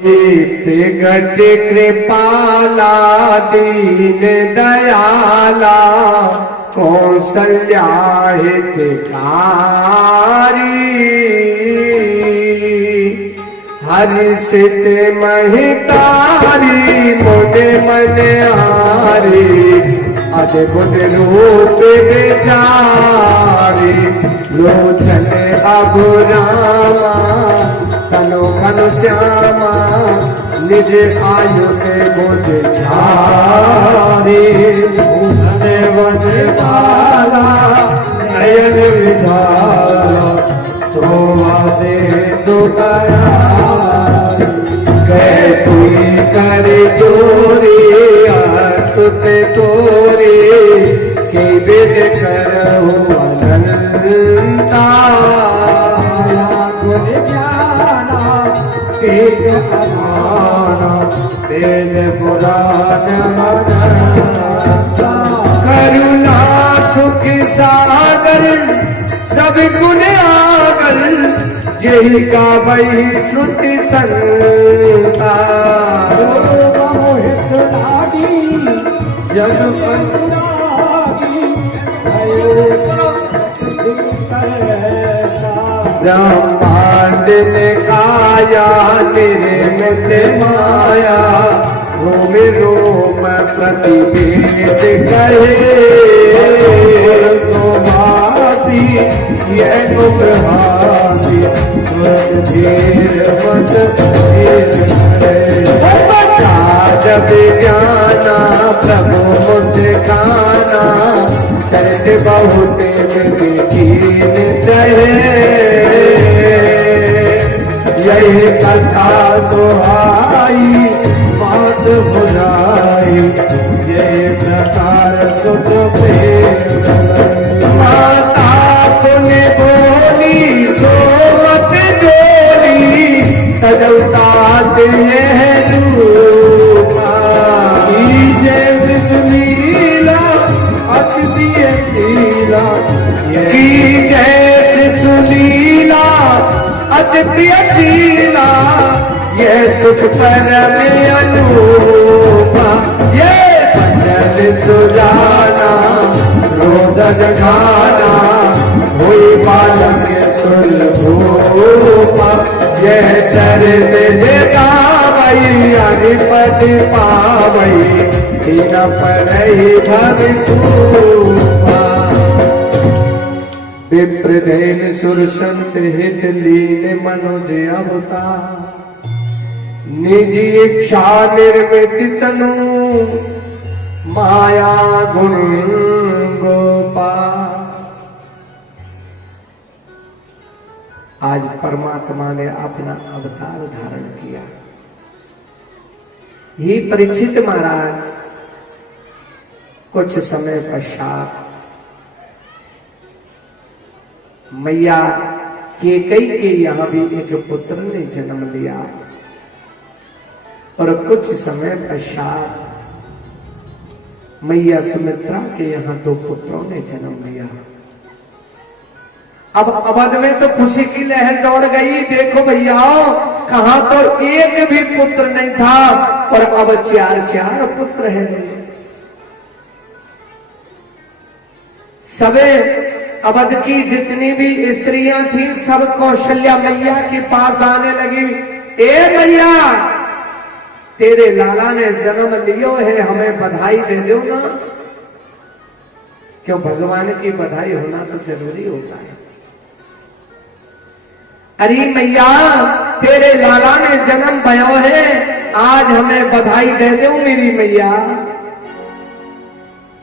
प्रगट कृपाला दीन दयाला कौशल्या हितकारी हर्षित महितारी मुने मन हारी अद्भुत रूप विचारी लोचन अघुरामा तनो मनु श्यामा निज आयु के बोझ छारी भूषण वन बाला नयन विशाला शोभा से तो गया कह तुई कर चोरी अस्तुत तोरी के वेद करहु अनंता एक अमाना वेद पुराण करुणा सुख सागर सब गुण आगर यही गावई श्रुति संता मोहित लागी जन ब्रह्मांड ने काया निर्मित माया रोम रोम प्रतिवेद कहे भासी ये प्रभासी जब जाना प्रभु मुस्काना चरित बहुत कीन चहे यही कथा सुहाई बात बुझाई ये प्रकार सुख माता पुण्य बोली सोमत जोली तजौतात यह रूपा जय विष्णुलीला अतिशय शीला की जैसे सुनीला अति प्रियशीला ये सुख परम अनूपा ये भजन सुजाना रोद जगाना हुई बालक सुलभूपा यह चरित गावई अधिपति पावई तीन पर भवितूपा विप्रधेन सुर संत हित लीन मनुज अवतार निज इच्छा निर्मित तनु माया गुण गोपाल। आज परमात्मा ने अपना अवतार धारण किया। ये परीक्षित महाराज कुछ समय पश्चात मैया केकई के यहाँ भी एक पुत्र ने जन्म लिया और कुछ समय पश्चात मैया सुमित्रा के यहाँ 2 पुत्रों ने जन्म लिया। अब अवध में तो खुशी की लहर दौड़ गई। देखो भैया कहां तो एक भी पुत्र नहीं था और अब 4 पुत्र हैं। सबे अवध की जितनी भी स्त्रियां थी सब कौशल्या मैया के पास आने लगी। ए मैया तेरे लाला ने जन्म लियो है, हमें बधाई दे दो ना। क्यों भगवान की बधाई होना तो जरूरी होता है। अरे मैया तेरे लाला ने जन्म भयो है, आज हमें बधाई दे दो मेरी मैया।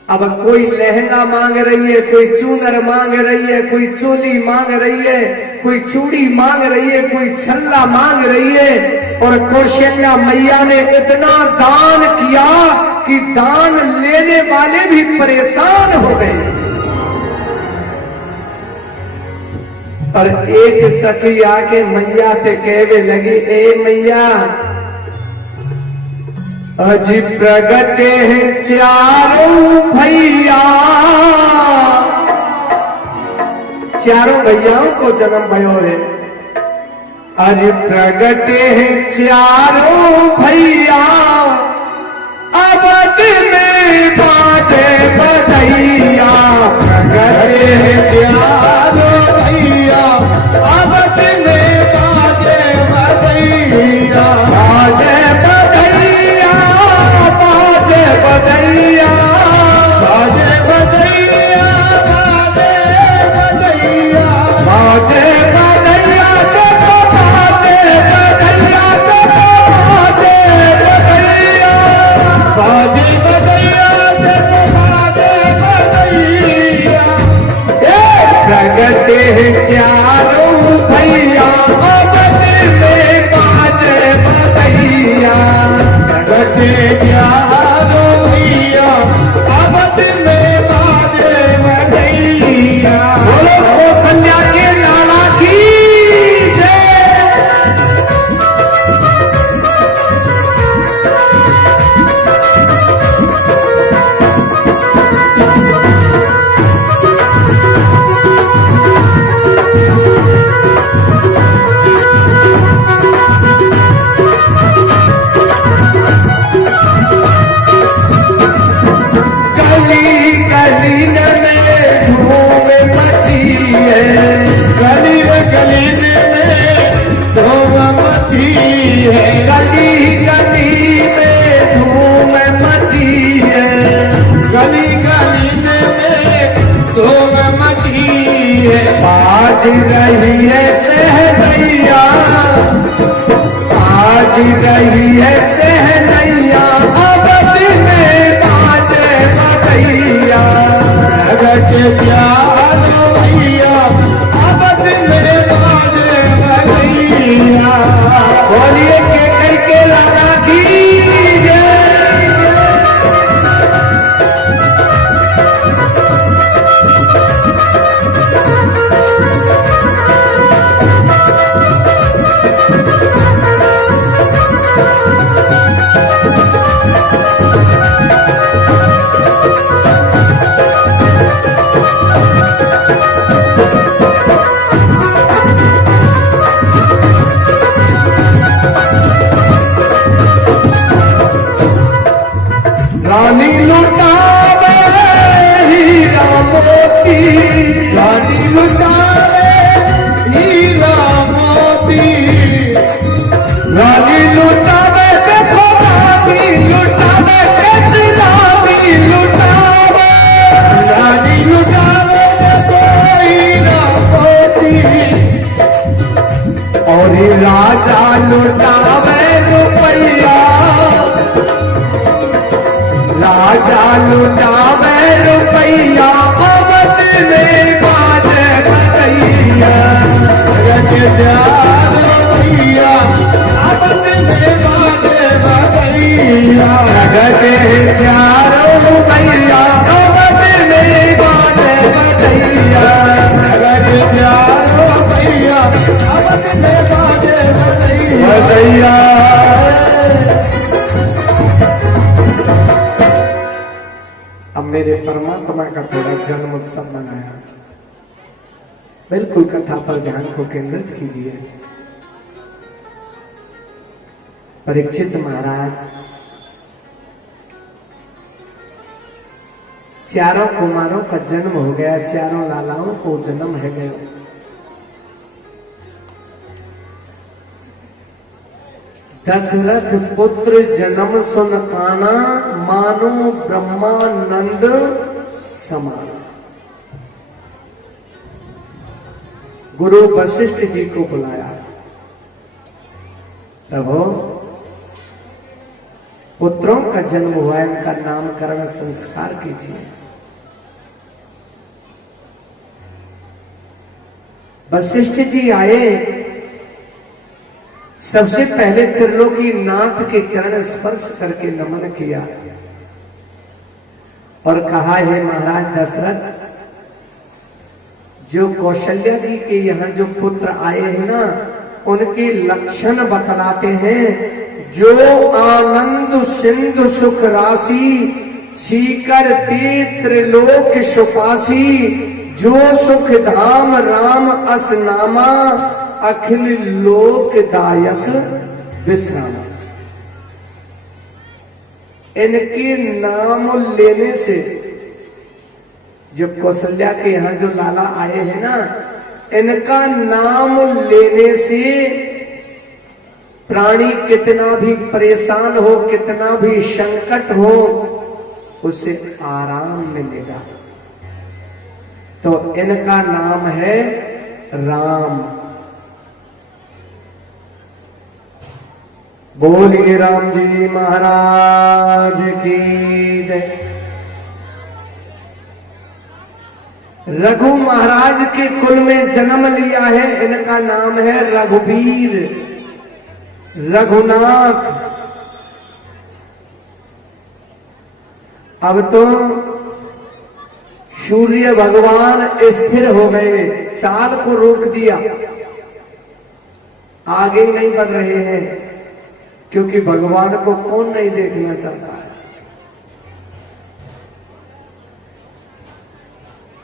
अब कोई लहंगा मांग रही है, कोई चूनर मांग रही है, कोई चोली मांग रही है, कोई चूड़ी मांग रही है, कोई छल्ला मांग रही है। और कौशल्या मैया ने इतना दान किया कि दान लेने वाले भी परेशान हो गए। और एक सखी आके मैया से कहने लगी, ए मैया अजी प्रगटे हैं 4 भैया, 4 भैयाओं को जन्म भयो है। अरे प्रगटे हैं चारों भैया अवध में बाजे बधैया। प्रगटे हैं चारों भैया अवध में बाजे बधैया। बाजे बधैया बाजे बधैया बाजे बधैया बाजे बधैया बाजे बधैया बाजे बधैया प्रगटे हैं चारों भैया अवध में बाजे बधैया। प्रगटे चारों भैया अवध में बाजे बधैया। बोलो कौशल्या के लाला की जय। आज रही है सहनैया आज रही है सहनैया अवध में बाजे बधैया। प्रगटे चारों भैया अवध में बाजे बधैया। बोलिए के लाला की जय। रानी लुटावे हीरा मोती रानी लुटावे हीरा मोती। रानी लुटावे देखो रानी लुटावे कैसी रानी लुटावे। रानी लुटावे देखो हीरा मोती और राजा लुटावे रुपया। राजा लुटावे रुपया अवध में बाजे बधैया। प्रगटे चारों भैया अवध में बाजे बधैया। प्रगटे चारों भैया अवध में बाजे बधैया। प्रगटे चारों भैया अवध में बाजे बधैया। अब मेरे परमात्मा का थोड़ा जन्म उत्सव मनाया। बिल्कुल कथा पर ध्यान को केंद्रित कीजिए। परीक्षित महाराज चारों कुमारों का जन्म हो गया, चारों लालाओं को जन्म है गया। दशरथ पुत्र जन्म सुन काना मानो ब्रह्मानंद समान। गुरु वशिष्ठ जी को बुलाया। प्रभु पुत्रों का जन्म हुआ, इनका नामकरण संस्कार कीजिए। वशिष्ठ जी आए, सबसे पहले त्रिलोकी नाथ के चरण स्पर्श करके नमन किया और कहा, हे महाराज दशरथ, जो कौशल्या जी के यहाँ जो पुत्र आए हैं ना, उनके लक्षण बतलाते हैं। जो आनंद सिंधु सुख राशि, सीकर ते त्रिलोक सुपासी। जो सुख धाम राम असनामा, अखिल लोकदायक विश्राम। इनके नाम लेने से, जो कौशल्या के यहां जो लाला आए हैं ना, इनका नाम लेने से प्राणी कितना भी परेशान हो, कितना भी संकट हो, उसे आराम मिलेगा। तो इनका नाम है राम। बोलिए राम जी महाराज की जय। रघु महाराज के कुल में जन्म लिया है, इनका नाम है रघुवीर, रघुनाथ। अब तो सूर्य भगवान स्थिर हो गए, चाल को रोक दिया, आगे ही नहीं बढ़ रहे हैं, क्योंकि भगवान को कौन नहीं देखना चाहता है।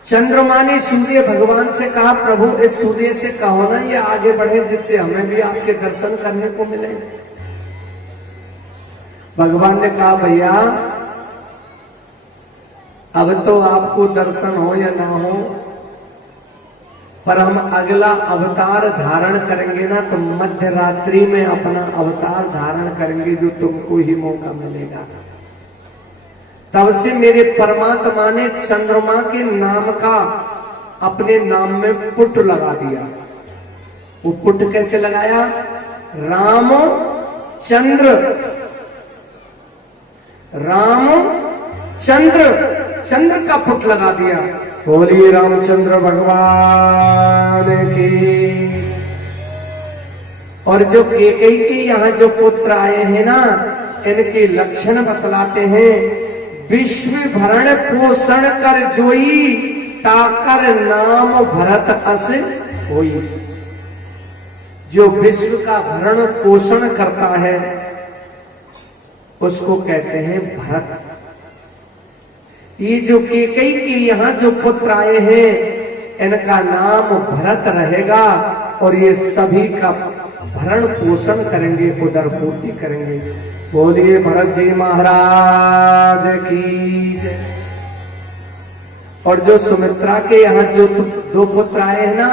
चंद्रमा ने सूर्य भगवान से कहा, प्रभु इस सूर्य से कहो ना ये आगे बढ़े, जिससे हमें भी आपके दर्शन करने को मिले। भगवान ने कहा, भैया अब तो आपको दर्शन हो या ना हो, पर हम अगला अवतार धारण करेंगे ना, तो मध्य रात्रि में अपना अवतार धारण करेंगे, जो तुमको ही मौका मिलेगा। तब से मेरे परमात्मा ने चंद्रमा के नाम का अपने नाम में पुट लगा दिया। वो पुट कैसे लगाया? राम चंद्र, राम चंद्र, चंद्र का पुट लगा दिया। बोलिए रामचंद्र भगवान की। और जो केकई के यहाँ जो पुत्र आए हैं ना, इनके लक्षण बतलाते हैं। विश्व भरण पोषण कर जोई, ताकर नाम भरत अस होई। जो विश्व का भरण पोषण करता है उसको कहते हैं भरत। ये जो केकई के यहाँ जो पुत्र आए हैं, इनका नाम भरत रहेगा, और ये सभी का भरण पोषण करेंगे, उदरपूर्ति करेंगे। बोलिए भरत जी महाराज की जय। और जो सुमित्रा के यहाँ जो दो पुत्र आए हैं ना,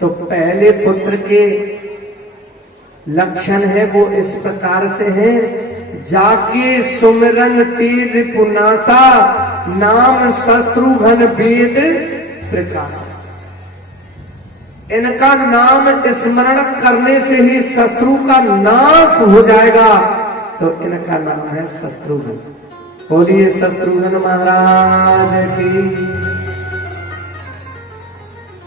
तो पहले पुत्र के लक्षण है वो इस प्रकार से हैं। जाके सुमिरन तीर पुनासा, नाम शत्रुघ्न वेद प्रकाश। इनका नाम स्मरण करने से ही शत्रु का नाश हो जाएगा, तो इनका नाम है शत्रुघ्न। बोलिए शत्रुघ्न महाराज की।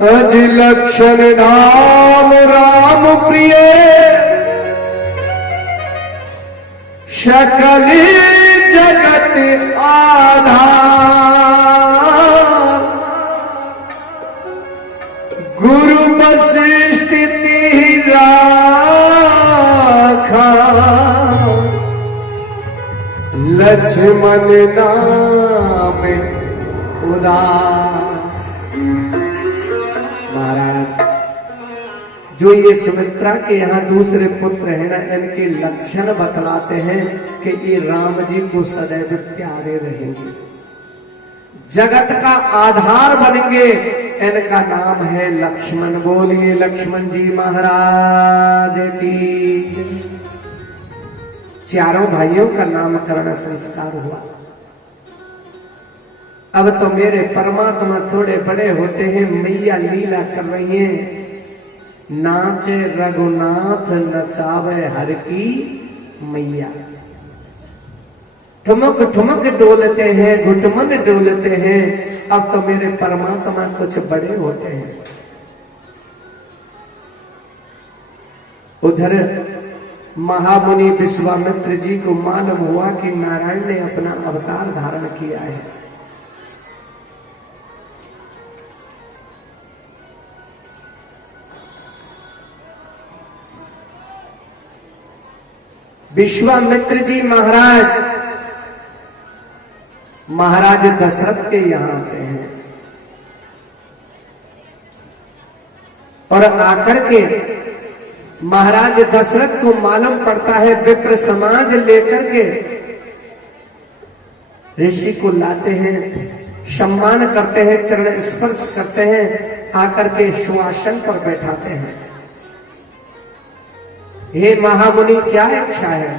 अज लक्षण नाम राम प्रिय, सकल जगत आधार। गुरु वशिष्ठ राखा, लक्ष्मण नाम उदार। महाराज जो ये सुमित्रा के यहाँ दूसरे पुत्र है ना, इनके लक्षण बतलाते हैं कि ये राम जी को सदैव प्यारे रहेंगे, जगत का आधार बनेंगे। इनका नाम है लक्ष्मण। बोलिए लक्ष्मण जी महाराज की। चारों भाइयों का नामकरण संस्कार हुआ। अब तो मेरे परमात्मा थोड़े बड़े होते हैं, मैया लीला कर रही है। नाचे रघुनाथ नचावे हर की मैया। ठुमक ठुमक डोलते हैं, घुटमन डोलते हैं। अब तो मेरे परमात्मा कुछ बड़े होते हैं। उधर महामुनि विश्वामित्र जी को मालूम हुआ कि नारायण ने अपना अवतार धारण किया है। विश्वामित्र जी महाराज दशरथ के यहां आते हैं और आकर के महाराज दशरथ को मालूम पड़ता है, विप्र समाज लेकर के ऋषि को लाते हैं, सम्मान करते हैं, चरण स्पर्श करते हैं, आकर के सुआसन पर बैठाते हैं। हे महामुनि, क्या इच्छा है?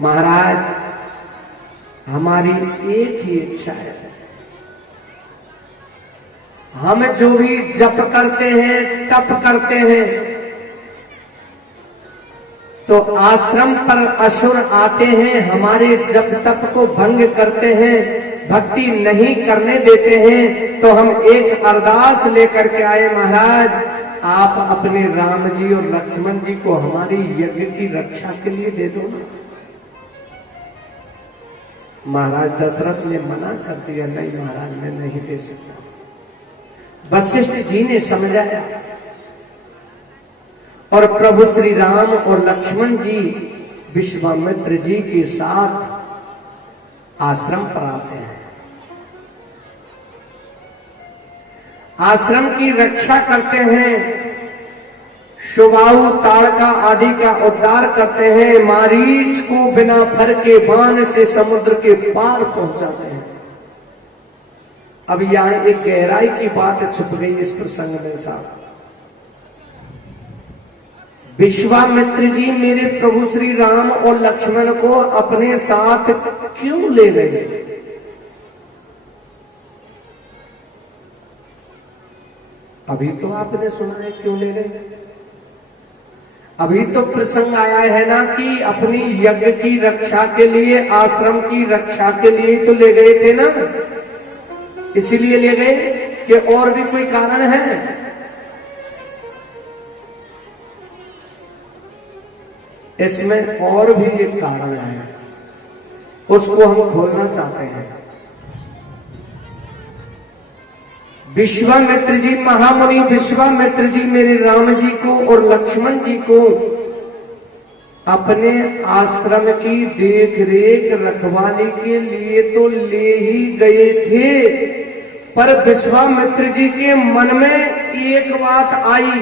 महाराज, हमारी एक ही इच्छा है, हम जो भी जप करते हैं, तप करते हैं, तो आश्रम पर असुर आते हैं, हमारे जप तप को भंग करते हैं, भक्ति नहीं करने देते हैं। तो हम एक अरदास लेकर के आए, महाराज आप अपने राम जी और लक्ष्मण जी को हमारी यज्ञ की रक्षा के लिए दे दो ना। महाराज दशरथ ने मना कर दिया, नहीं महाराज मैं नहीं दे सकता। वशिष्ठ जी ने समझाया और प्रभु श्री राम और लक्ष्मण जी विश्वामित्र जी के साथ आश्रम पर आते हैं, आश्रम की रक्षा करते हैं, शुभाऊ ताड़का आदि का उद्धार करते हैं, मारीच को बिना फर के बाण से समुद्र के पार पहुंचाते हैं। अब यहां एक गहराई की बात छुप गई इस प्रसंग में साहब। विश्वामित्र जी मेरे प्रभु श्री राम और लक्ष्मण को अपने साथ क्यों ले गए? अभी तो आपने सुना है क्यों ले गए। अभी तो प्रसंग आया है ना कि अपनी यज्ञ की रक्षा के लिए, आश्रम की रक्षा के लिए तो ले गए थे ना, इसीलिए ले गए कि और भी कोई कारण है? इसमें और भी एक कारण है, उसको हम खोलना चाहते हैं। विश्वामित्र जी, महामुनि विश्वामित्र जी मेरे राम जी को और लक्ष्मण जी को अपने आश्रम की देख रेख रखवाली के लिए तो ले ही गए थे, पर विश्वामित्र जी के मन में एक बात आई।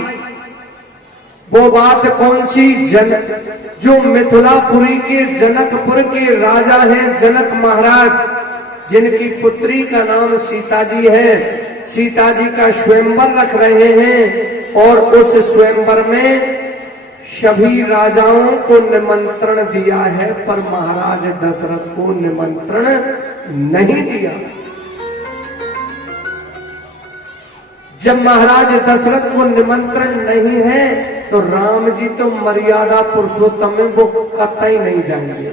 वो बात कौन सी? जो मिथिलापुरी के जनकपुर के राजा हैं, जनक महाराज, जिनकी पुत्री का नाम सीता जी है, सीता जी का स्वयंवर रख रहे हैं और उस स्वयंवर में सभी राजाओं को निमंत्रण दिया है, पर महाराज दशरथ को निमंत्रण नहीं दिया। जब महाराज दशरथ को निमंत्रण नहीं है तो राम जी तो मर्यादा पुरुषोत्तम में वो कतई नहीं जाएंगे,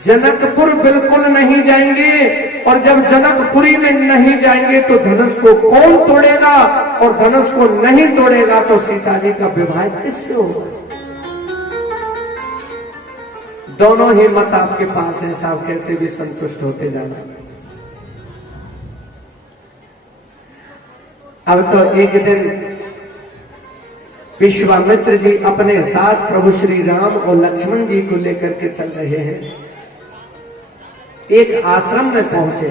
जनकपुर बिल्कुल नहीं जाएंगे। और जब जनकपुरी में नहीं जाएंगे तो धनुष को कौन तोड़ेगा, और धनुष को नहीं तोड़ेगा तो सीता जी का विवाह किससे होगा? दोनों ही मत आपके पास है साहब, कैसे भी संतुष्ट होते जाना। अब तो एक दिन विश्वामित्र जी अपने साथ प्रभु श्री राम और लक्ष्मण जी को लेकर के चल रहे हैं। एक आश्रम में पहुंचे,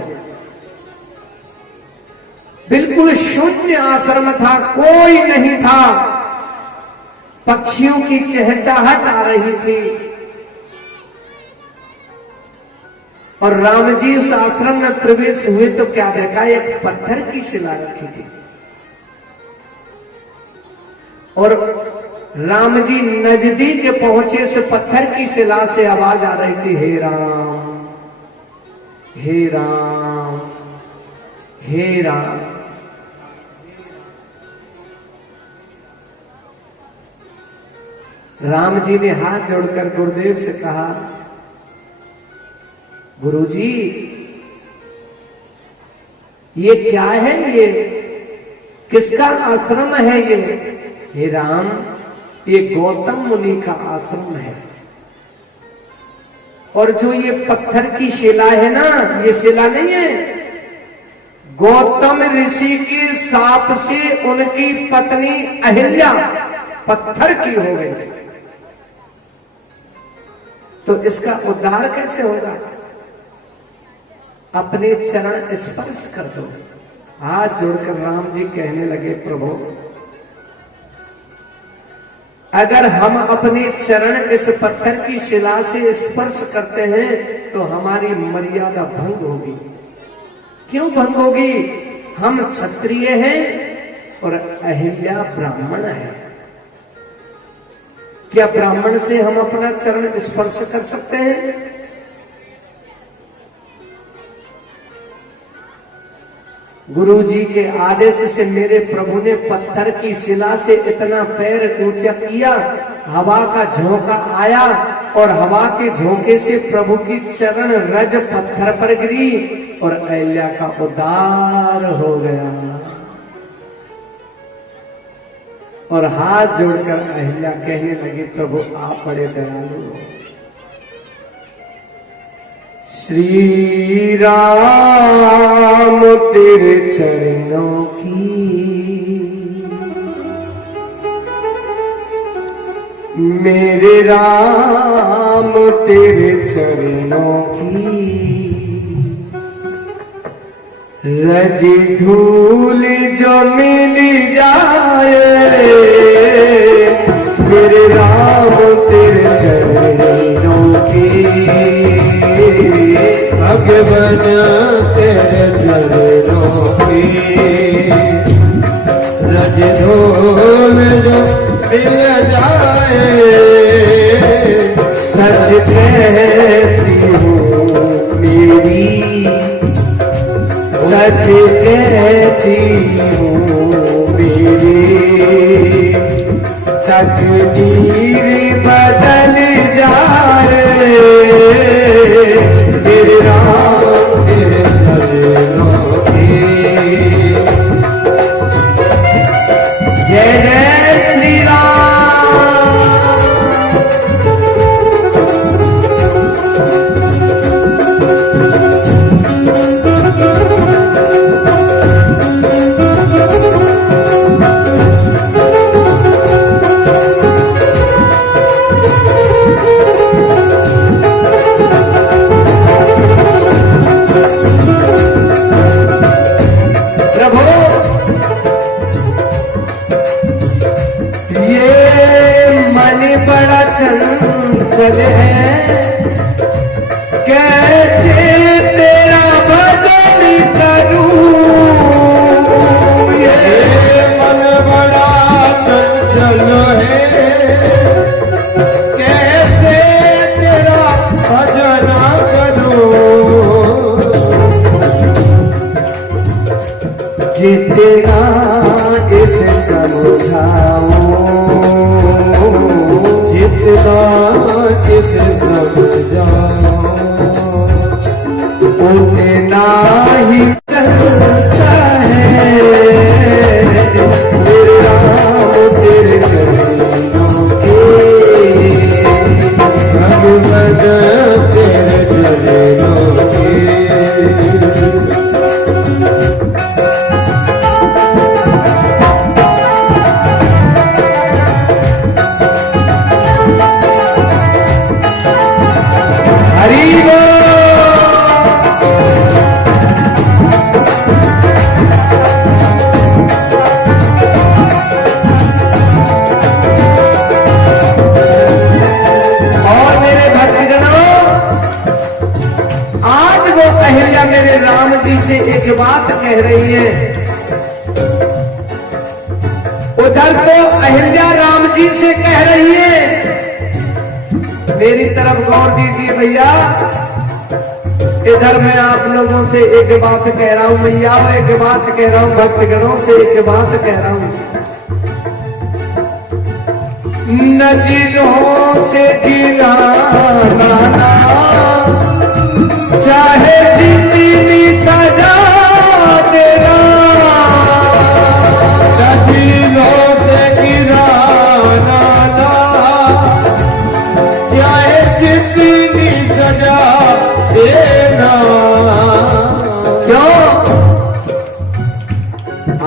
बिल्कुल शून्य आश्रम था, कोई नहीं था, पक्षियों की चहचहाहट आ रही थी। और राम जी उस आश्रम में प्रवेश हुए तो क्या देखा? एक पत्थर की शिला रखी थी और राम जी नजदीक पहुंचे, उस पत्थर की शिला से आवाज आ रही थी, हे राम, हे राम, हे राम। राम जी ने हाथ जोड़कर गुरुदेव से कहा, गुरुजी ये क्या है? ये किसका आश्रम है? ये हे राम, ये गौतम मुनि का आश्रम है। और जो ये पत्थर की शिला है ना, ये शिला नहीं है, गौतम ऋषि के साप से उनकी पत्नी अहिल्या पत्थर की हो गई। तो इसका उद्धार कैसे होगा? अपने चरण स्पर्श कर दो। हाथ जोड़कर राम जी कहने लगे, प्रभु अगर हम अपने चरण इस पत्थर की शिला से स्पर्श करते हैं तो हमारी मर्यादा भंग होगी। क्यों भंग होगी? हम क्षत्रिय हैं और अहिल्या ब्राह्मण है। क्या ब्राह्मण से हम अपना चरण स्पर्श कर सकते हैं? गुरु जी के आदेश से मेरे प्रभु ने पत्थर की शिला से इतना पैर ऊंचा किया, हवा का झोंका आया और हवा के झोंके से प्रभु की चरण रज पत्थर पर गिरी और अहिल्या का उद्धार हो गया। और हाथ जोड़कर अहिल्या कहने लगी, प्रभु आप बड़े दयालु हो। श्री राम तेरे चरणों की मेरे राम तेरे चरणों की रजी धूल जो मिल जाए मेरे राम तेरे चरणों की भगवन तेरे चरणों की रज धूल जो मिल जाए सच कहती हूँ मेरी सच कहती हूँ मेरी तकदीर बदल जाए तेरे राम तेरे चरणों की। जय जय श्री राम। चंचल है कैसे तेरा भजन करूं ये मन बड़ा चंचल है कैसे तेरा भजन करूं जितना इसे समझाऊं जितना इसे समझाऊं उतना ही चलता है मेरे राम तेरे चरणों के भगवन तेरे चरणों के। मेरे राम जी से एक बात कह रही है, उधर तो अहिल्या राम जी से कह रही है। मेरी तरफ गौर दीजिए भैया, इधर मैं आप लोगों से एक बात कह रहा हूं भैया, एक बात कह रहा हूं भक्तगणों से एक बात कह रहा हूं। नजरों से गिराना चाहे जितनी सजा तेरा नजरों से गिराना चाहे जितनी सजा देना। क्यों?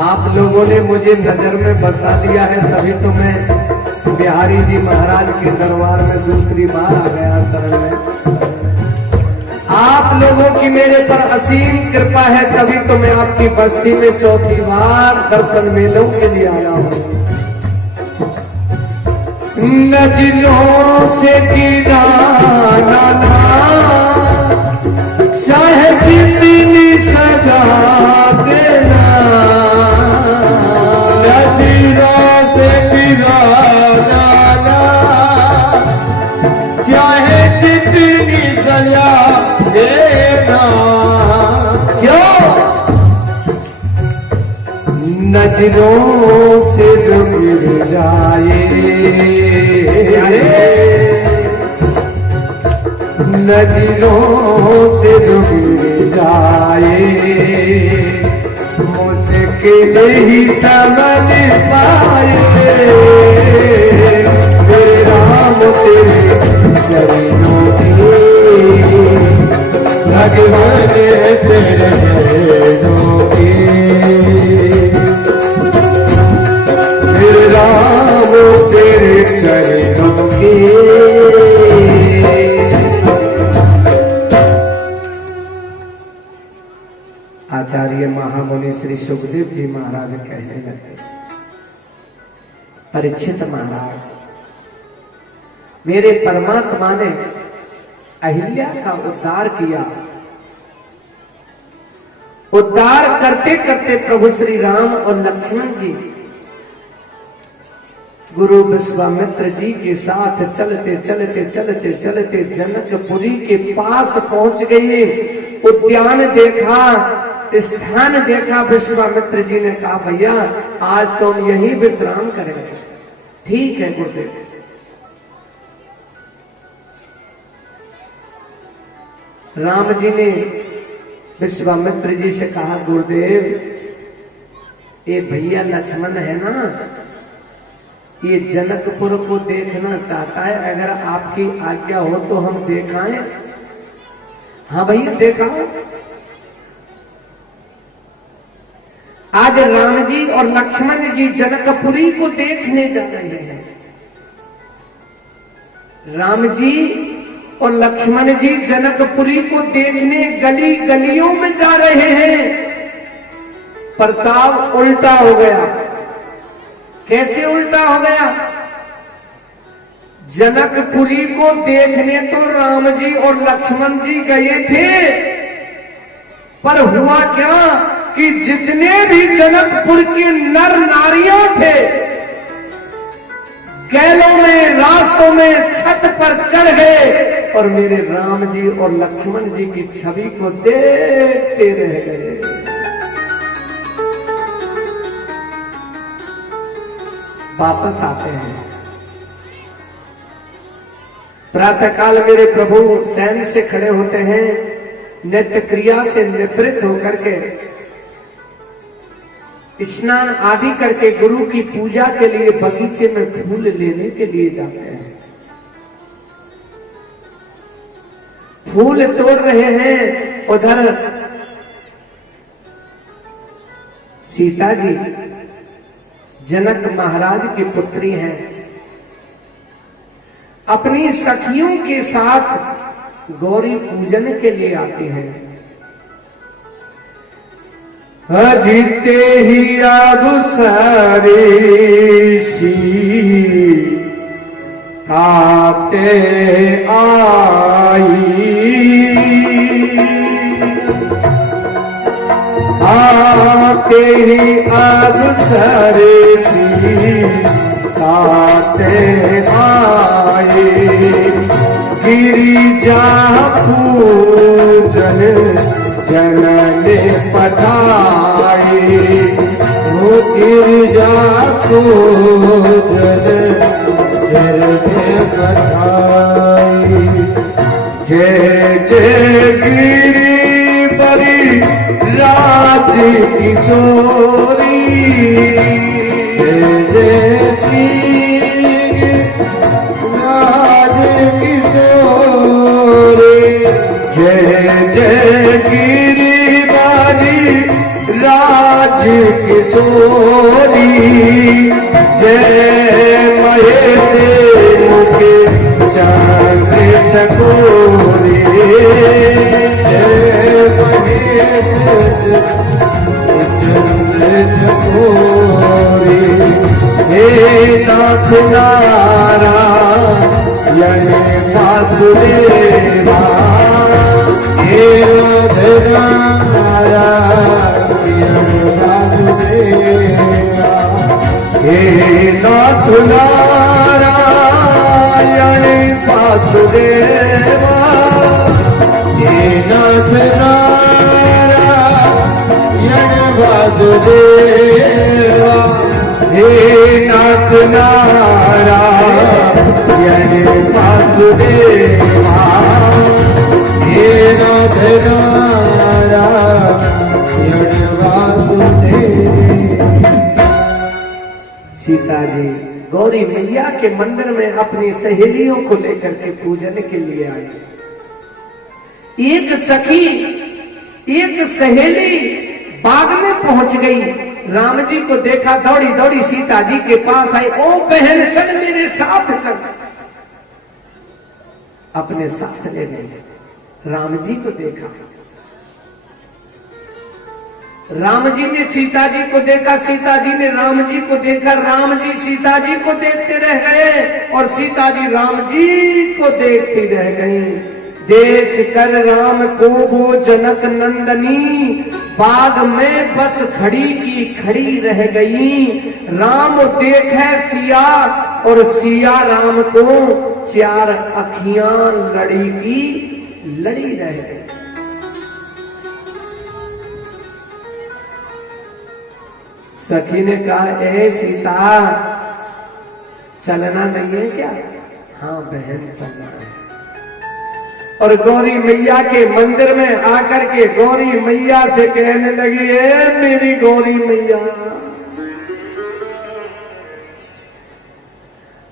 आप लोगों ने मुझे नजर में बसा दिया है, तभी तो मैं बिहारी जी महाराज के दरबार में दूसरी बार आ गया शरण में। आप लोगों की मेरे पर असीम कृपा है, तभी तो मैं आपकी बस्ती में चौथी बार दर्शन मेलों के लिए आया हूं। नजरों से गिराना ना, चाहे जितनी सजा देना। नजरों से गिराना ना, चाहे जितनी सजा देना। क्यों? नजरों से जो गिर जाए, नजरों से जो गिर जाए, मुश्किल ही समझ पाए। मेरे राम तेरे चरणों की भगवान तेरे चरणों की, मेरे राम तेरे चरणों की। आचार्य महामुनि श्री सुखदेव जी महाराज कहने लगे, परीक्षित महाराज, मेरे परमात्मा ने अहिल्या का उद्धार किया। उद्धार करते करते प्रभु श्री राम और लक्ष्मण जी गुरु विश्वामित्र जी के साथ चलते चलते चलते चलते जनकपुरी के पास पहुंच गए। उद्यान देखा, स्थान देखा। विश्वामित्र जी ने कहा, भैया आज तो हम यहीं विश्राम करेंगे। ठीक है गुरुदेव। राम जी ने विश्वामित्र जी से कहा, गुरुदेव ये भैया लक्ष्मण है ना, ये जनकपुर को देखना चाहता है, अगर आपकी आज्ञा हो तो हम दिखाएं। हाँ भैया दिखाओ। आज राम जी और लक्ष्मण जी जनकपुरी को देखने जा रहे हैं। राम जी और लक्ष्मण जी जनकपुरी को देखने गली गलियों में जा रहे हैं। पर साहब उल्टा हो गया। कैसे उल्टा हो गया? जनकपुरी को देखने तो राम जी और लक्ष्मण जी गए थे, पर हुआ क्या कि जितने भी जनकपुर के नर नारियां थे, गैलों में, रास्तों में, छत पर चढ़ गए और मेरे राम जी और लक्ष्मण जी की छवि को देखते रह गए। वापस आते हैं। प्रातःकाल मेरे प्रभु शयन से खड़े होते हैं, नित्य क्रिया से निवृत्त होकर के स्नान आदि करके गुरु की पूजा के लिए बगीचे में फूल लेने के लिए जाते हैं। फूल तोड़ रहे हैं। उधर सीता जी जनक महाराज की पुत्री हैं, अपनी सखियों के साथ गौरी पूजन के लिए आती हैं। अजीते ही अवसरे सी ताते आई, आते ही अवसरे सी ताते आई, गिरिजा पूजन जनने पठाई, वो गिरिजा पूजन जनने पठाई। जय जय गिरी बरी राज किशोरी, जय जय राज किशोरी, जय जय गिरी बारी राज किशोरी, जय महेश मुखे चंद्र चकोरी, जय वासुदेवा हे नारायण वासुदेवा हे नाथ नारायण वासुदेवा हे नाथ नारायण वासुदेवा हे नाथ नारायण वासुदेवा हे नाथ नारायण वासुदेवा। सीता जी गौरी मैया के मंदिर में अपनी सहेलियों को लेकर के पूजन के लिए आई। एक सखी एक सहेली बाग में पहुंच गई, राम जी को देखा, दौड़ी दौड़ी सीता जी के पास आई। ओ बहन चल मेरे साथ चल, अपने साथ ले गई। राम जी को देखा, राम जी ने सीता जी को देखा, सीता जी ने राम जी को देखा, राम जी सीता जी को देखते रह गए और सीता जी राम जी को देखती रह गई। देख कर राम को वो जनक नंदनी बाग में बस खड़ी की खड़ी रह गई। राम देखे सिया और सिया राम को, चार अखियां लड़ी की लड़ी रह गई। सखी ने कहा, ए सीता चलना नहीं है क्या? हाँ बहन चलना है। और गौरी मैया के मंदिर में आकर के गौरी मैया से कहने लगी, ए मेरी गौरी मैया,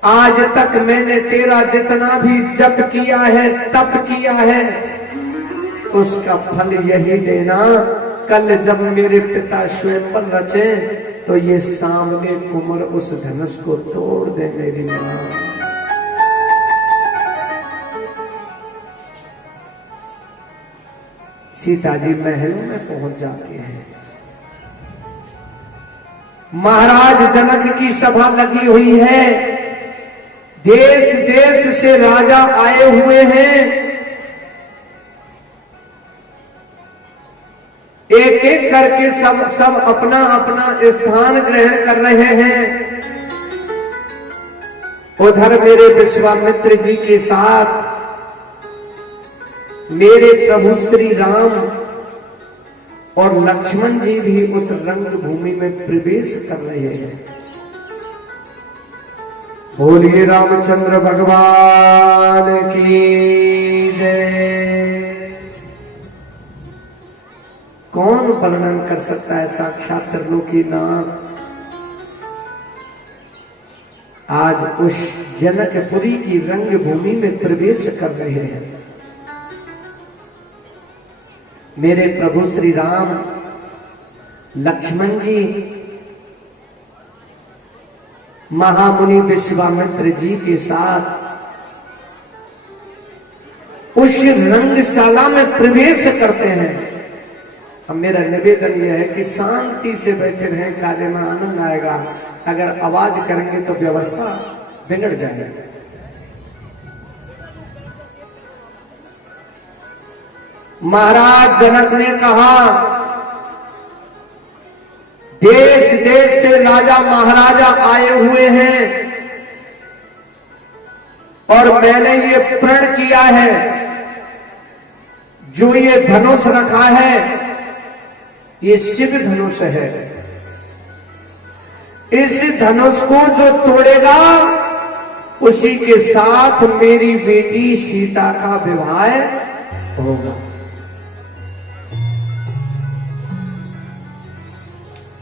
आज तक मैंने तेरा जितना भी जप किया है, तप किया है, उसका फल यही देना। कल जब मेरे पिता स्वयंवर रचे तो ये सामने कुमर उस धनुष को तोड़ दे मेरी मां। सीता जी महलों में पहुंच जाती है। महाराज जनक की सभा लगी हुई है, देश देश से राजा आए हुए हैं, एक एक करके सब अपना अपना स्थान ग्रहण कर रहे हैं। उधर मेरे विश्वामित्र जी के साथ मेरे प्रभु श्री राम और लक्ष्मण जी भी उस रंग भूमि में प्रवेश कर रहे हैं। बोलिए रामचंद्र भगवान की जय। कौन वर्णन कर सकता है साक्षात त्रिलोकीनाथ आज उस जनकपुरी की रंग भूमि में प्रवेश कर रहे हैं। मेरे प्रभु श्री राम लक्ष्मण जी महामुनि विश्वामित्र जी के साथ उस रंगशाला में प्रवेश करते हैं। अब मेरा निवेदन यह है कि शांति से बैठे रहें, कार्य में आनंद आएगा। अगर आवाज करेंगे तो व्यवस्था बिगड़ जाएगी। महाराज जनक ने कहा, देश देश से राजा महाराजा आए हुए हैं और मैंने ये प्रण किया है, जो ये धनुष रखा है ये शिव धनुष है। इस धनुष को जो तोड़ेगा उसी के साथ मेरी बेटी सीता का विवाह होगा।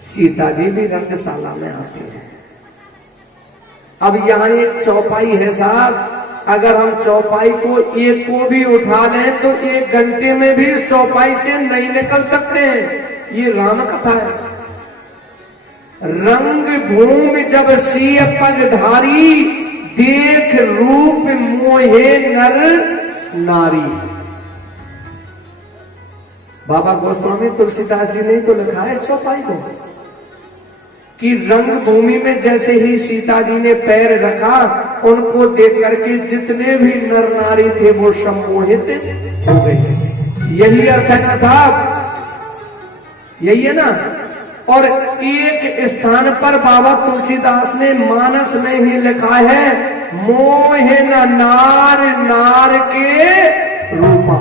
सीता जी भी रंगशाला में आती है। अब यहां एक चौपाई है साहब, अगर हम चौपाई को एक को भी उठा लें तो 1 घंटे में भी इस चौपाई से नहीं निकल सकते हैं। ये राम कथा है। रंग भूमि जब सिय पगधारी, देख रूप मोहे नर नारी। बाबा गोस्वामी तुलसीदास जी ने तो लिखा है चौपाई को कि रंगभूमि में जैसे ही सीता जी ने पैर रखा, उनको देख करके जितने भी नर नारी थे वो सम्मोहित हो गए। यही अर्थ है ना साहब, यही है ना। और एक स्थान पर बाबा तुलसीदास ने मानस में ही लिखा है, मोह न नार नार के रूपा।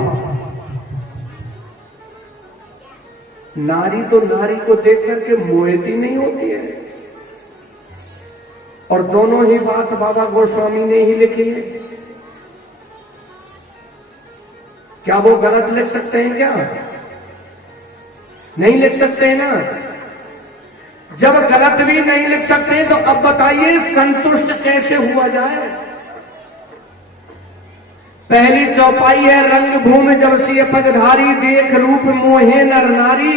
नारी तो नारी को देख करके मोहित ही नहीं होती है। और दोनों ही बात बाबा गोस्वामी ने ही लिखी है। क्या वो गलत लिख सकते हैं? क्या नहीं लिख सकते हैं ना। जब गलत भी नहीं लिख सकते तो अब बताइए संतुष्ट कैसे हुआ जाए। पहली चौपाई है, रंगभूमि जब सिय पगधारी, देख रूप मोहे नर नारी।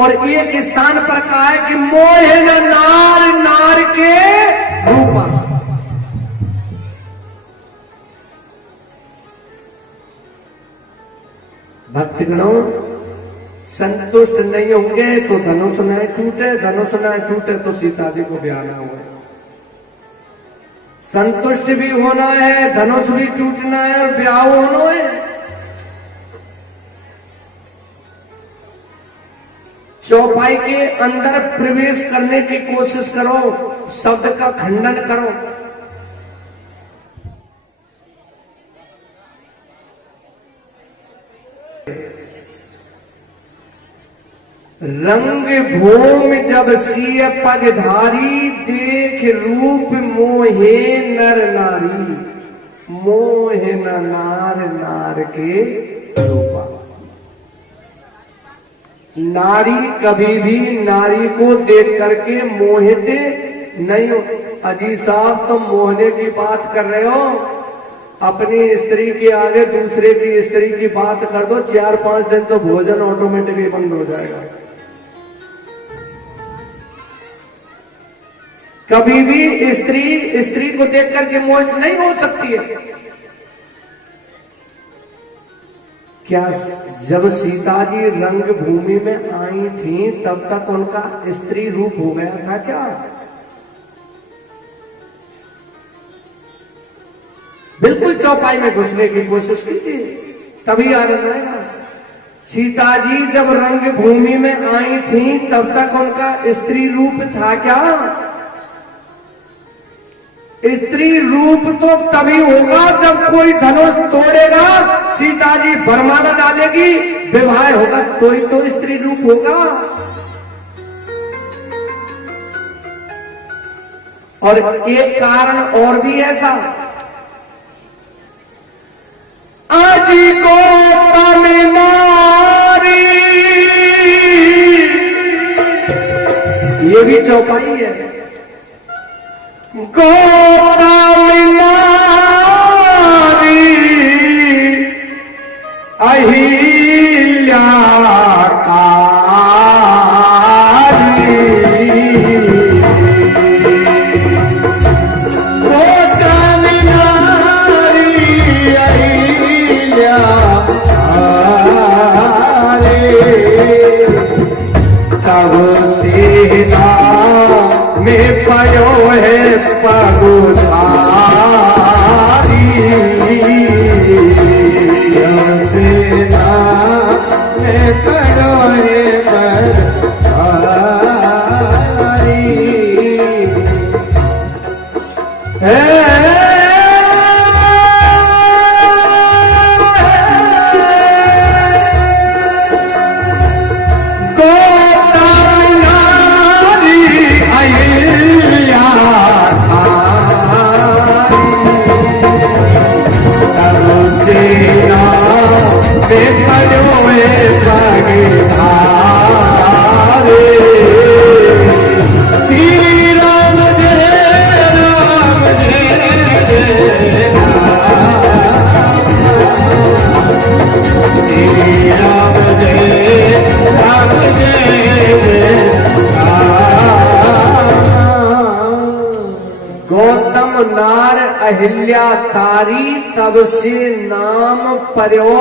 और एक स्थान पर कहा है कि मोहे न नार नार के रूपा। भक्तगणों, संतुष्ट नहीं होंगे तो धनुष न टूटे, धनुष न टूटे तो सीता जी को ब्याह ना हुआ। संतुष्ट भी होना है, धनुष भी टूटना है और ब्याह होना है। चौपाई के अंदर प्रवेश करने की कोशिश करो, शब्द का खंडन करो। रंग भूमि जब सिय पगधारी, देख रूप मोहे नर नारी। मोहे न नार नार के रूपा। नारी कभी भी नारी को देख करके मोहित नहीं हो। अजी साहब, तुम मोहने की बात कर रहे हो, अपनी स्त्री के आगे दूसरे की स्त्री की बात कर दो, 4-5 दिन तो भोजन ऑटोमेटिकली बंद हो जाएगा। कभी भी स्त्री को देख करके मोहित नहीं हो सकती है। क्या जब सीता जी रंगभूमि में आई थी तब तक उनका स्त्री रूप हो गया था क्या? बिल्कुल चौपाई में घुसने की कोशिश कीजिए, तभी आनंद आएगा। सीता जी जब रंगभूमि में आई थी तब तक उनका स्त्री रूप था क्या? स्त्री रूप तो तभी होगा जब कोई धनुष तोड़ेगा, सीता जी बरमाला डालेगी, विवाह होगा, तो ही तो स्त्री रूप होगा। और एक कारण और भी ऐसा, आजी को तमिलनारी, ये भी चौपाई है। गोतमिनारी अहिल्या में पयो है पगुधारी, सेना में पयो है नार अहिल्या तारी, तब से नाम पर्यो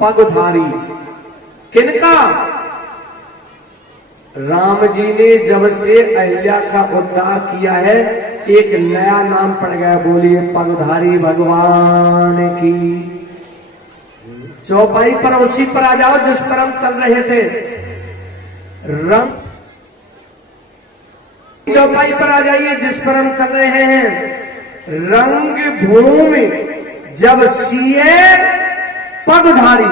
पगधारी। किनका? राम जी ने जब से अहिल्या का उद्धार किया है, एक नया नाम पड़ गया। बोलिए पगधारी भगवान की। चौपाई पर उसी पर आ जाओ जिस पर हम चल रहे थे। रंग चौपाई पर आ जाइए जिस पर हम चल रहे हैं। रंग भूमि जब सीए पगधारी।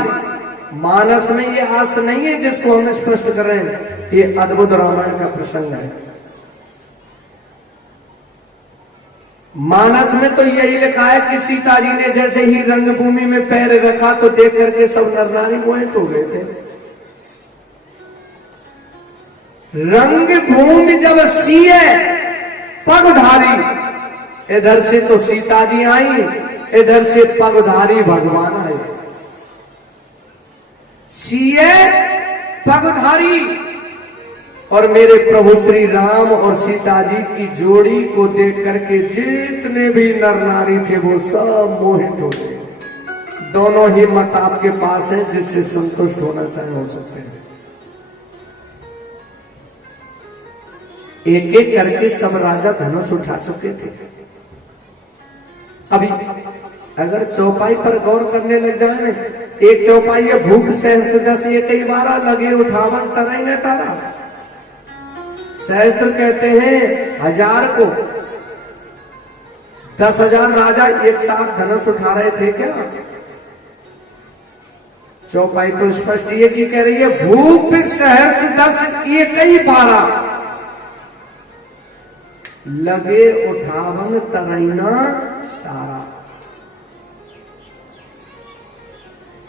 मानस में ये आस नहीं है जिसको हम स्पष्ट कर रहे हैं, ये अद्भुत रामायण का प्रसंग है। मानस में तो यही लिखा है कि सीता जी ने जैसे ही रंगभूमि में पैर रखा तो देख करके सब नर नारी मोहित हो गए थे। रंगभूमि जब सीए पगधारी, इधर से तो सीता जी आई, इधर से पगधारी भगवान आए। सीए पगधारी, और मेरे प्रभु श्री राम और सीता जी की जोड़ी को देख करके जितने भी नर नारी थे वो सब मोहित हो गए। दोनों ही मत आपके पास है, जिससे संतुष्ट होना चाहे हो सकते हैं। एक एक करके सब राजा धनुष उठा चुके थे। अभी अगर चौपाई पर गौर करने लग जाए ना, एक चौपाई है भूख सहस्त्र ये कई बार लगे उठावन तराई न तारा। सहस्त्र कहते हैं 1000 को। 10,000 राजा एक साथ धनुष उठा रहे थे क्या? चौपाई तो स्पष्ट ये की कह रही है भूप सहस्र 10 ये कई बारा लगे उठावन तरैना तारा।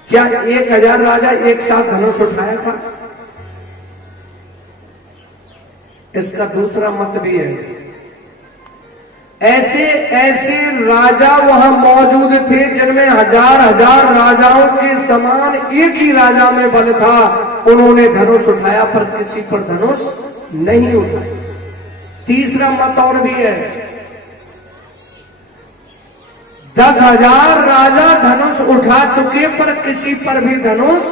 क्या 1000 राजा एक साथ धनुष उठाया था? इसका दूसरा मत भी है। ऐसे ऐसे राजा वहां मौजूद थे जिनमें 1000 राजाओं के समान एक ही राजा में बल था। उन्होंने धनुष उठाया पर किसी पर धनुष नहीं उठाया। तीसरा मत और भी है। 10,000 राजा धनुष उठा चुके पर किसी पर भी धनुष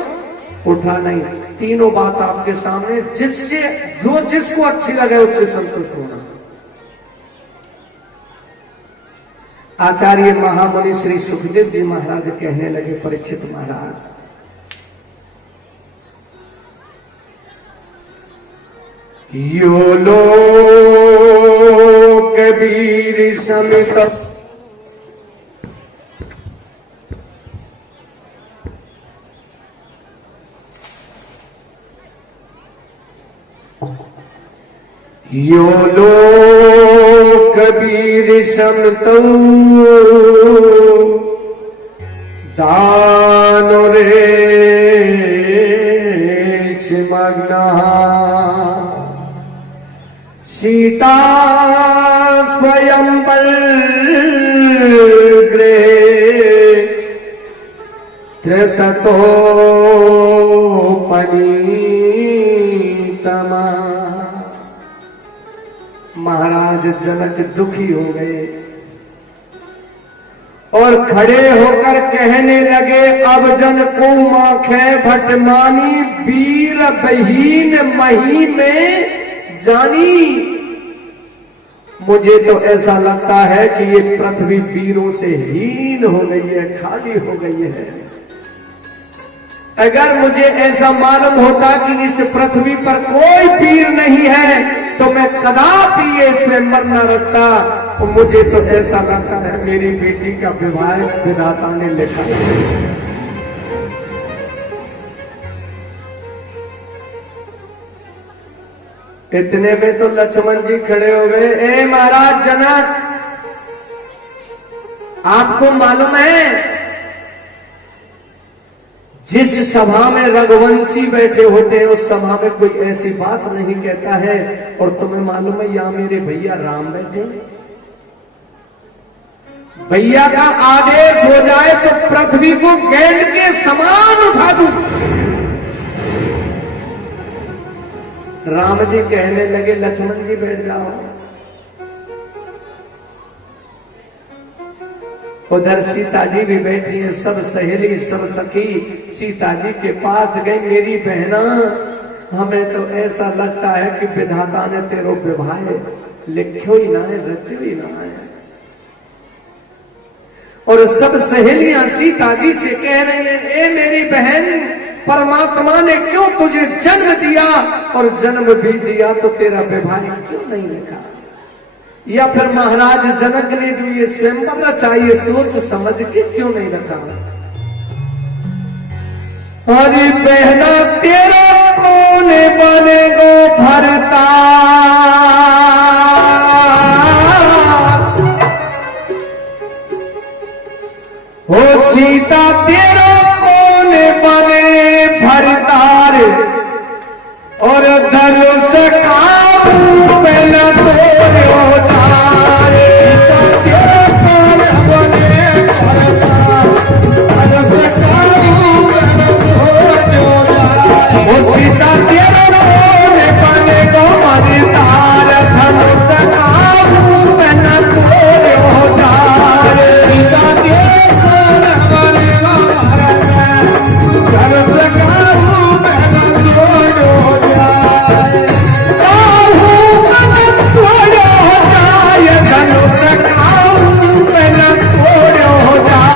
उठा नहीं। तीनों बात आपके सामने, जिससे जो जिसको अच्छी लगे उससे संतुष्ट होना। आचार्य महामुनि श्री सुखदेव जी महाराज कहने लगे, परीक्षित महाराज, यो लोक कबीर समित यो लोक कबीर समतौ दानो रे मग्ना सीता स्वयंवर गृहे त्रिशतो पनीतमा। महाराज जनक दुखी हो गए और खड़े होकर कहने लगे, अब जन को माखे भटमानी वीर बहीन मही में जानी। मुझे तो ऐसा लगता है कि ये पृथ्वी वीरों से हीन हो गई है, खाली हो गई है। अगर मुझे ऐसा मालूम होता कि इस पृथ्वी पर कोई वीर नहीं है तो मैं कदापि ये स्वयंवर न रचता। तो मुझे तो ऐसा लगता है मेरी बेटी का विवाह विधाता ने लिखा है। इतने में तो लक्ष्मण जी खड़े हो गए। ए महाराज जनक, आपको मालूम है जिस सभा में रघुवंशी बैठे होते हैं उस सभा में कोई ऐसी बात नहीं कहता है, और तुम्हें मालूम है यहां मेरे भैया राम बैठे। भैया का आदेश हो जाए तो पृथ्वी को गेंद के समान उठा दूं। राम जी कहने लगे, लक्ष्मण जी बैठ जाओ। उधर सीता जी भी बैठी है। सब सहेली सब सखी सीता जी के पास गई। मेरी बहना हमें तो ऐसा लगता है कि विधाता ने तेरो विवाह लिखो ही ना है, रचो ही ना है। और सब सहेलियां सीता जी से कह रही हैं, ए मेरी बहन, परमात्मा ने क्यों तुझे जन्म दिया, और जन्म भी दिया तो तेरा विवाह क्यों नहीं लिखा? या फिर महाराज जनक ने जो ये स्वयंवर रचा, ये सोच समझ के क्यों नहीं रखा? अरे बहना तेरा कौन बनेगो भरता, हो सीता तेरा कौन बने भरतार, और धनुष काबू में न तोड़ो तारे, तेरा कौन बने भरतार, धनुष काबू में न तोड़ो तारे, हो सीता तेरा कौन बनेगो भरतार, धनुष काबू में न तोड़ो तारे, सीता तेरा कौन बनेगो भरतार,